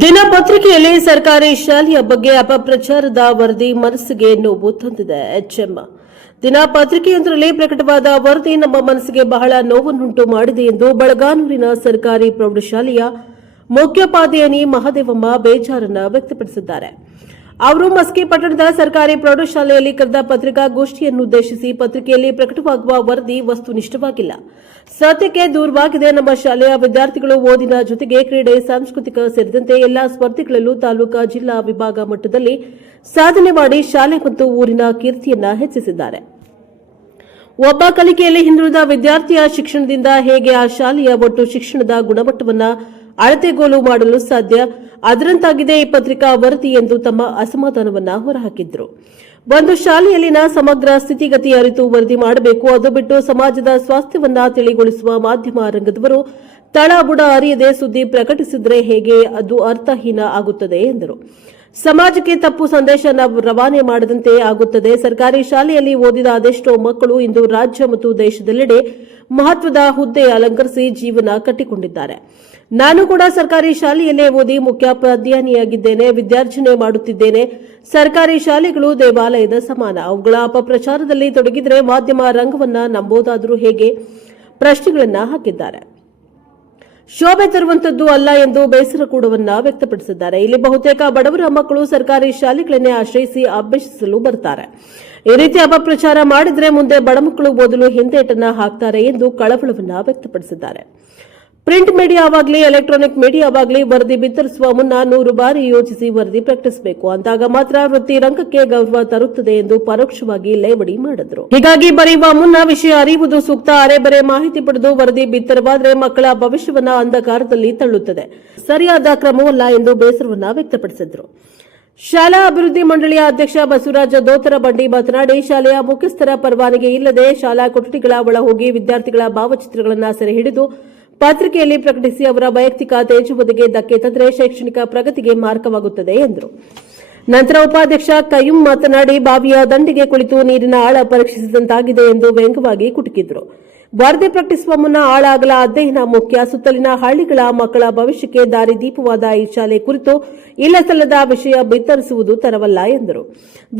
ದಿನಪತ್ರಿಕೆಯಲ್ಲಿ ಸರ್ಕಾರಿ ಶಾಲೆಯ ಬಗ್ಗೆ ಅಪಪ್ರಚಾರದ ವರದಿ ಮನಸ್ಸಿಗೆ ನೋವು ತಂದಿದೆ. ಎಚ್ಎಂ ದಿನಪತ್ರಿಕೆಯೊಂದರಲ್ಲಿ ಪ್ರಕಟವಾದ ವರದಿ ನಮ್ಮ ಮನಸ್ಸಿಗೆ ಬಹಳ ನೋವನ್ನುಂಟು ಮಾಡಿದೆ ಎಂದು ಬಳಗಾನೂರಿನ ಸರ್ಕಾರಿ ಪ್ರೌಢಶಾಲೆಯ ಮುಖ್ಯೋಪಾಧ್ಯಾಯಿನಿ ಮಹಾದೇವಮ್ಮ ಬೇಜಾರನ್ನು ವ್ಯಕ್ತಪಡಿಸಿದ್ದಾರೆ. ಅವರು ಮಸ್ಕಿ ಪಟ್ಟಣದ ಸರ್ಕಾರಿ ಪ್ರೌಢಶಾಲೆಯಲ್ಲಿ ಕರೆದ ಪತ್ರಿಕಾಗೋಷ್ಠಿಯನ್ನುದ್ದೇಶಿಸಿ ಪತ್ರಿಕೆಯಲ್ಲಿ ಪ್ರಕಟವಾಗುವ ವರದಿ ವಸ್ತುನಿಷ್ಠವಾಗಿಲ್ಲ. ಸತ್ಯಕ್ಕೆ ದೂರವಾಗಿದೆ. ನಮ್ಮ ಶಾಲೆಯ ವಿದ್ಯಾರ್ಥಿಗಳು ಓದಿನ ಜೊತೆಗೆ ಕ್ರೀಡೆ, ಸಾಂಸ್ಕೃತಿಕ ಸೇರಿದಂತೆ ಎಲ್ಲಾ ಸ್ಪರ್ಧೆಗಳಲ್ಲೂ ತಾಲೂಕಾ ಜಿಲ್ಲಾ ವಿಭಾಗ ಮಟ್ಟದಲ್ಲಿ ಸಾಧನೆ ಮಾಡಿ ಶಾಲೆ ಮತ್ತು ಊರಿನ ಕೀರ್ತಿಯನ್ನ ಹೆಚ್ಚಿಸಿದ್ದಾರೆ. ಒಬ್ಬ ಕಲಿಕೆಯಲ್ಲಿ ಹಿಂದುಳಿದ ವಿದ್ಯಾರ್ಥಿಯ ಶಿಕ್ಷಣದಿಂದ ಹೇಗೆ ಆ ಶಾಲೆಯ ಒಟ್ಟು ಶಿಕ್ಷಣದ ಗುಣಮಟ್ಟವನ್ನ ಅಳತೆಗೋಲು ಮಾಡಲು ಸಾಧ್ಯ. ಅದರಂತಾಗಿದೆ ಈ ಪತ್ರಿಕಾ ವರದಿ ಎಂದು ತಮ್ಮ ಅಸಮಾಧಾನವನ್ನ ಹೊರಹಾಕಿದ್ರು. ಒಂದು ಶಾಲೆಯಲ್ಲಿನ ಸಮಗ್ರ ಸ್ಥಿತಿಗತಿ ಅರಿತು ವರದಿ ಮಾಡಬೇಕು. ಅದು ಬಿಟ್ಟು ಸಮಾಜದ ಸ್ವಾಸ್ಥ್ಯವನ್ನ ತಿಳಿಗೊಳಿಸುವ ಮಾಧ್ಯಮ ರಂಗದವರು ತಳಬುಡ ಅರಿಯದೆ ಸುದ್ದಿ ಪ್ರಕಟಿಸಿದ್ರೆ ಹೇಗೆ? ಅದು ಅರ್ಥಹೀನ ಆಗುತ್ತದೆ ಎಂದರು. ಸಮಾಜಕ್ಕೆ ತಪ್ಪು ಸಂದೇಶ ನಾವು ರವಾನೆ ಮಾಡದಂತೆ ಆಗುತ್ತದೆ. ಸರ್ಕಾರಿ ಶಾಲೆಯಲ್ಲಿ ಓದಿದ ಅದೆಷ್ಟೋ ಮಕ್ಕಳು ಇಂದು ರಾಜ್ಯ ಮತ್ತು ದೇಶದೆಲ್ಲೆಡೆ ಮಹತ್ವದ ಹುದ್ದೆ ಅಲಂಕರಿಸಿ ಜೀವನ ಕಟ್ಟಿಕೊಂಡಿದ್ದಾರೆ. ನಾನು ಕೂಡ ಸರ್ಕಾರಿ ಶಾಲೆಯಲ್ಲೇ ಓದಿ ಮುಖ್ಯೋಪಾಧ್ಯಾಯಿನಿಯಾಗಿದ್ದೇನೆ, ವಿದ್ಯಾರ್ಜನೆ ಮಾಡುತ್ತಿದ್ದೇನೆ. ಸರ್ಕಾರಿ ಶಾಲೆಗಳು ದೇವಾಲಯದ ಸಮಾನ. ಅವುಗಳ ಅಪಪ್ರಚಾರದಲ್ಲಿ ತೊಡಗಿದರೆ ಮಾಧ್ಯಮ ರಂಗವನ್ನ ನಂಬೋದಾದರೂ ಹೇಗೆ? ಪ್ರಶ್ನೆಗಳನ್ನು ಹಾಕಿದ್ದಾರೆ. ಶೋಭೆ ತರುವಂತದ್ದು ಅಲ್ಲ ಎಂದು ಬೇಸರ ಕೂಡವನ್ನ ವ್ಯಕ್ತಪಡಿಸಿದ್ದಾರೆ. ಇಲ್ಲಿ ಬಹುತೇಕ ಬಡವರ ಮಕ್ಕಳು ಸರ್ಕಾರಿ ಶಾಲೆಗಳನ್ನೇ ಆಶ್ರಯಿಸಿ ಅಭ್ಯಸಿಸಲು ಬರ್ತಾರೆ. ಈ ರೀತಿ ಅಪಪ್ರಚಾರ ಮಾಡಿದ್ರೆ ಮುಂದೆ ಬಡ ಮಕ್ಕಳು ಓದಲು ಹಿಂದೇಟನ್ನ ಹಾಕ್ತಾರೆ ಎಂದು ಕಳವಳವನ್ನ ವ್ಯಕ್ತಪಡಿಸಿದ್ದಾರೆ. ಪ್ರಿಂಟ್ ಮೀಡಿಯಾವಾಗಲಿ ಎಲೆಕ್ಟ್ರಾನಿಕ್ ಮೀಡಿಯಾವಾಗಲಿ ವರದಿ ಬಿತ್ತರಿಸುವ ಮುನ್ನ ನೂರು ಬಾರಿ ಯೋಚಿಸಿ ವರದಿ ಪ್ರಕಟಿಸಬೇಕು. ಅಂದಾಗ ಮಾತ್ರ ವೃತ್ತಿ ರಂಗಕ್ಕೆ ಗೌರವ ತರುತ್ತದೆ ಎಂದು ಪರೋಕ್ಷವಾಗಿ ಲೇವಡಿ ಮಾಡಿದ್ರು. ಹೀಗಾಗಿ ಬರೆಯುವ ಮುನ್ನ ವಿಷಯ ಅರಿಯುವುದು ಸೂಕ್ತ. ಅರೆಬರೆ ಮಾಹಿತಿ ಪಡೆದು ವರದಿ ಬಿತ್ತರವಾದರೆ ಮಕ್ಕಳ ಭವಿಷ್ಯವನ್ನ ಅಂಧಕಾರದಲ್ಲಿ ತಳ್ಳುತ್ತದೆ. ಸರಿಯಾದ ಕ್ರಮವಲ್ಲ ಎಂದು ಬೇಸರವನ್ನ ವ್ಯಕ್ತಪಡಿಸಿದ್ರು. ಶಾಲಾ ಅಭಿವೃದ್ಧಿ ಮಂಡಳಿಯ ಅಧ್ಯಕ್ಷ ಬಸವರಾಜ ದೋತರ ಬಂಡಿ ಮಾತನಾಡಿ, ಶಾಲೆಯ ಮುಖ್ಯಸ್ಥರ ಪರವಾನಗಿ ಇಲ್ಲದೆ ಶಾಲಾ ಕೊಠಡಿಗಳ ಒಳ ಹೋಗಿ ವಿದ್ಯಾರ್ಥಿಗಳ ಭಾವಚಿತ್ರಗಳನ್ನು ಸೆರೆ ಹಿಡಿದು ಪತ್ರಿಕೆಯಲ್ಲಿ ಪ್ರಕಟಿಸಿ ಅವರ ವೈಯಕ್ತಿಕ ತೇಜುವದಿಗೆ ಧಕ್ಕೆ ತಂದರೆ ಶೈಕ್ಷಣಿಕ ಪ್ರಗತಿಗೆ ಮಾರ್ಗವಾಗುತ್ತದೆ ಎಂದರು. ನಂತರ ಉಪಾಧ್ಯಕ್ಷ ಕಯ್ಯೂಂ ಮಾತನಾಡಿ, ಬಾವಿಯ ದಂಡಿಗೆ ಕುಳಿತು ನೀರಿನ ಆಳ ಪರೀಕ್ಷಿಸಿದಂತಾಗಿದೆ ಎಂದು ವ್ಯಂಗ್ಯವಾಗಿ ಕುಟುಕಿದ್ರು. ವರದಿ ಪ್ರಕಟಿಸುವ ಮುನ್ನ ಹಾಳಾಗಲ ಅಧ್ಯಯನ ಮುಖ್ಯ. ಸುತ್ತಲಿನ ಹಳ್ಳಿಗಳ ಮಕ್ಕಳ ಭವಿಷ್ಯಕ್ಕೆ ದಾರಿದೀಪವಾದ ಈ ಶಾಲೆ ಕುರಿತು ಇಲ್ಲ ಸಲ್ಲದ ವಿಷಯ ಬಿತ್ತರಿಸುವುದು ತರವಲ್ಲ ಎಂದರು.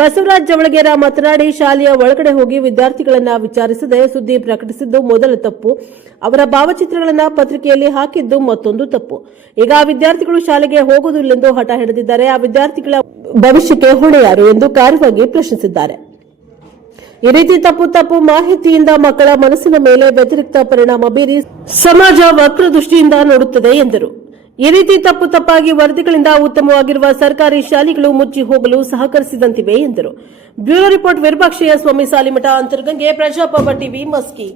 ಬಸವರಾಜ್ ಜವಳಗೇರ ಮಾತನಾಡಿ, ಶಾಲೆಯ ಒಳಗಡೆ ಹೋಗಿ ವಿದ್ಯಾರ್ಥಿಗಳನ್ನು ವಿಚಾರಿಸದೆ ಸುದ್ದಿ ಪ್ರಕಟಿಸಿದ್ದು ಮೊದಲ ತಪ್ಪು. ಅವರ ಭಾವಚಿತ್ರಗಳನ್ನು ಪತ್ರಿಕೆಯಲ್ಲಿ ಹಾಕಿದ್ದು ಮತ್ತೊಂದು ತಪ್ಪು. ಈಗ ವಿದ್ಯಾರ್ಥಿಗಳು ಶಾಲೆಗೆ ಹೋಗುವುದಿಲ್ಲೆಂದು ಹಠ ಹಿಡಿದಿದ್ದಾರೆ. ಆ ವಿದ್ಯಾರ್ಥಿಗಳ ಭವಿಷ್ಯಕ್ಕೆ ಹೊಣೆಯಾರು ಎಂದು ಕಾರ್ಯವಾಗಿ ಪ್ರಶ್ನಿಸಿದ್ದಾರೆ. ಈ ರೀತಿ ತಪ್ಪು ತಪ್ಪು ಮಾಹಿತಿಯಿಂದ ಮಕ್ಕಳ ಮನಸ್ಸಿನ ಮೇಲೆ ವ್ಯತಿರಿಕ್ತ ಪರಿಣಾಮ ಬೀರಿ ಸಮಾಜ ವಕ್ರದೃಷ್ಟಿಯಿಂದ ನೋಡುತ್ತದೆ ಎಂದರು. ಈ ರೀತಿ ತಪ್ಪು ತಪ್ಪಾಗಿ ವರದಿಗಳಿಂದ ಉತ್ತಮವಾಗಿರುವ ಸರ್ಕಾರಿ ಶಾಲೆಗಳು ಮುಚ್ಚಿ ಹೋಗಲು ಸಹಕರಿಸಿದಂತಿವೆ ಎಂದರು. ಬ್ಯೂರೋ ರಿಪೋರ್ಟ್ ವಿರೂಪಾಕ್ಷಯ್ಯ, ಸ್ವಾಮಿ ಸಾಲಿಮಠ, ಅಂತರ್ಗಂಗೆ ಪ್ರಜಾಪಾಪ ಟಿವಿ, ಮಸ್ಕಿ.